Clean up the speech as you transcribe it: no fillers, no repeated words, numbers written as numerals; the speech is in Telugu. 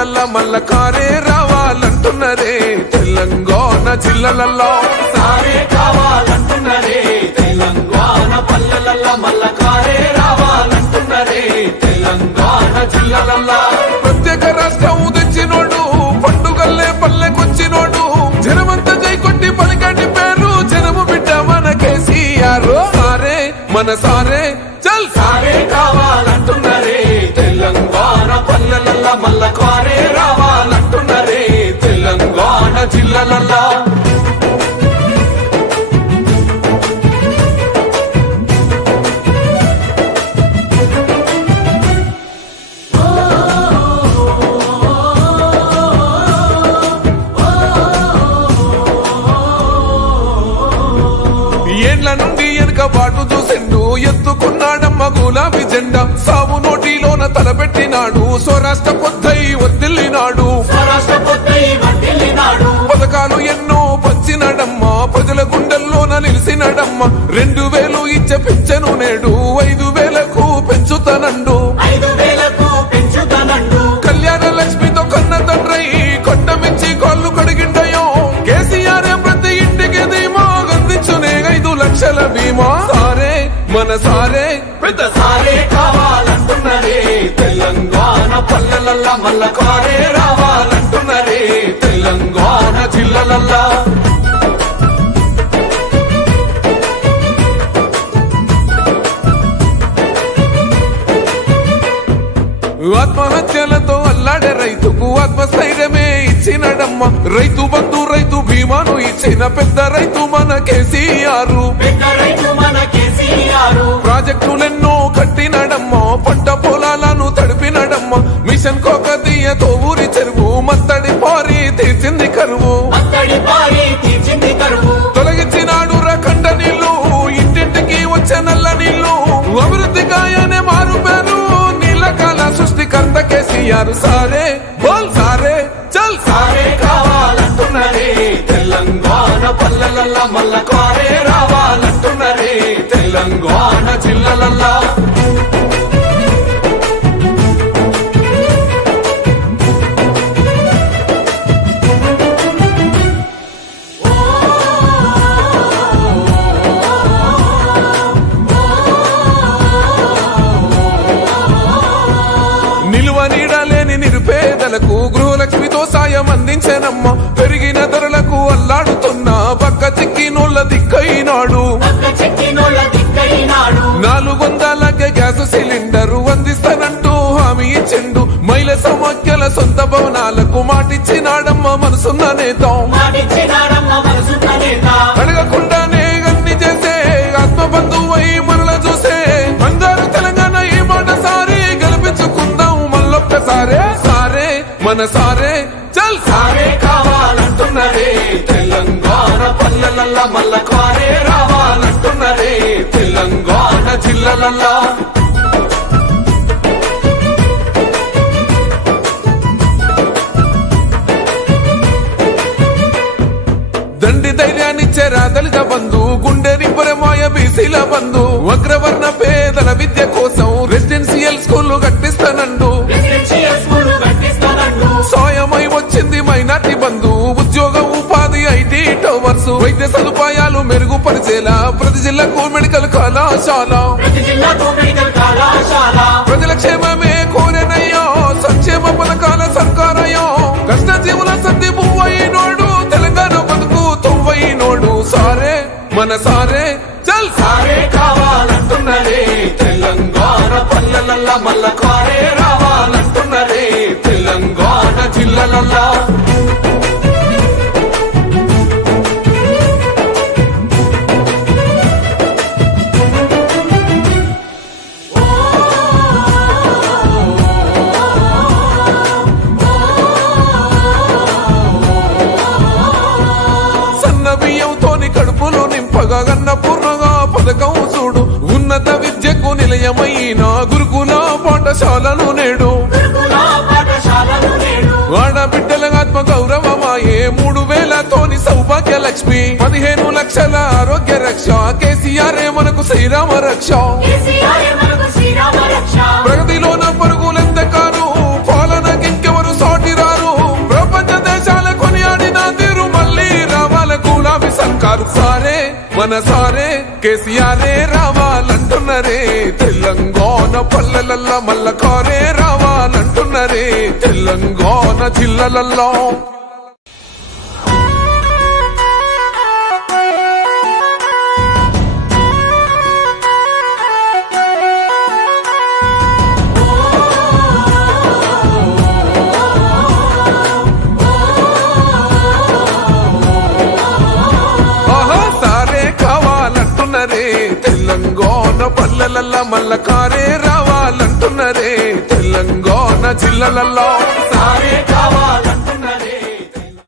పల్లెలల్లా మల్ల కారే రావాలంటున్నరే తెలంగాణ జిల్లాలల్లో సారే కావాలంటున్నరే తెలంగాణ పల్లెలల్లా మల్ల కారే రావాలంటున్నరే తెలంగాణ జిల్లాలల్లా ప్రత్యేక రాష్ట్రం తెచ్చినోడు పండుగల్లే పల్లెకొచ్చినోడు జనమంతా జై కొట్టి పలికండి పేరు జనము బిడ్డ మన కేసీఆర్ సారే మన సారే చల్ సారే కావాలంటున్నరే తెలంగాణ పల్లెలల్లా మల్ల కారే రావాలంటున్నరే తెలంగాణ జిల్లాలల్లా ఏండ్ల నుండి వెనుక బాటు చూసిండు ఎత్తుకున్నాడమ్మ గులాబీ జెండా సాగు నోటిలోన తలపెట్టినాడు స్వరాష్ట్ర పొద్దై వర్దిల్లినాడు పథకాలు ఎన్నో పంచినాడమ్మ ప్రజల గుండెల్లోన నిలిచినాడమ్మ 2000 ఇచ్చే పింఛను నేడు 5000కు పెంచుతానండు కళ్యాణ లక్ష్మితో కన్న తండ్రై కొట్టమించి కాళ్ళు కడిగిండయో కేసీఆర్ ప్రతి ఇంటికి ధీమా అందించునే 5 లక్షల బీమా సారే మన సారే పెద్ద సారే కావాలంటున్నరే తెలంగాణ పల్లెలల్లా మల్ల కారే రావాలంటున్నరే తెలంగాణ జిల్లాలల్లా ఆత్మహత్యలతో అల్లాడే రైతుకు ఆత్మస్థైర్యమే ఇచ్చినడమ్మ రైతు బంధు రైతు బీమాను ఇచ్చిన పెద్ద రైతు మన కేసీఆర్ ప్రాజెక్టులెన్నో కట్టినడమ్మ పంట పొలాలను తడిపినడమ్మ మిషన్ కోకతీయతో ఊరి చెరువు మత్తడి పారి తీర్చింది కరువు తొలగించినాడు రకండ నీళ్లు ఇంటింటికి వచ్చే నల్ల నీళ్లు అభివృద్ధి గాయనే మారు పేరు నీళ్ళకాల సృష్టికర్త కేసీఆర్ సారే బోల్ సారే చల్ సారే కావాలంటున్నరే తెలంగాణ పల్లెలల్లా మల్ల కారే రావాలంటున్నరే తెలంగాణ జిల్లాలల్లా నీడలేని నిరుపేదలకు గృహలక్ష్మితో సాయం అందించనమ్మ పెరిగిన ధరలకు అల్లాడుతున్న పక్క చిక్కినోళ్ళ దిక్కైనాడు 400కే గ్యాస్ సిలిండర్ అందిస్తానంటూ హామీ ఇచ్చిండు మహిళ సమాఖ్యల సొంత భవనాలకు మాటిచ్చినాడమ్మ మనసున్న నేత అడగకుండానే అన్ని చేసే ఆత్మబంధువై మనల చూసే అందరూ తెలంగాణ ఈ మాట సారి గెలిపించుకుందాం మళ్ళొక్కసారే సారే మన సారే చల్ సారే కావాలంటున్నరే తెలంగాణ పల్లెలల్లా మల్ల కారే రావాలంటున్నరే తెలంగాణ జిల్లాలల్లా దండి ధైర్యాన్నిచ్చే దళిత బంధు గుండె నింపరమాయ బీసీల బంధు అగ్రవర్ణ పేదల విద్య కోసం రెసిడెన్షియల్ స్కూళ్లు కట్టిస్తానండు సాయమై వచ్చింది మైనార్టీ బంధు ఉద్యోగ ఉపాధి ఐటీ టవర్స్ వైద్య సదుపాయాలు మెరుగుపరిచేలా ప్రతి జిల్లాకు మెడికల్ కళాశాల ప్రజల క్షేమమే కోరెనయ్యో సంక్షేమ పథకాల సర్కారయ్యో కష్టజీవుల సంధి పువ్వైనోడు తెలంగాణ బతుకు తొవ్వైనోడు సారే మన సారే చల్ సారే కావాలంటున్నరే తెలంగాణ పల్లెలల్లా మల్ల కారే రావాలంటున్నరే తెలంగాణ జిల్లాలల్లా కడుపులు నింపగా గన్న పూర్ణగా పథకం చూడు ఉన్నత విద్యకు నిలయమైన గురుకుల పాఠశాలను నేడు ఆడబిడ్డల ఆత్మ గౌరవమాయే 3000తోని సౌభాగ్య లక్ష్మి 15 లక్షల ఆరోగ్య రక్ష కేసీఆర్ మనకు శ్రీరామ రక్ష ప్రగతిలోన పరుగులెంతకారు పాలనకింకెవరు సాటి మన సారే కేసీఆరే రావాలంటున్నరే తెలంగాణ పల్లెలల్లా మల్ల కారే రావాలంటున్నరే తెలంగాణ జిల్లాలల్లో తెలంగాణ పల్లెలల్లా మల్ల కారే రావాలంటున్నరే తెలంగాణ జిల్లాలల్లో సారే కావాలి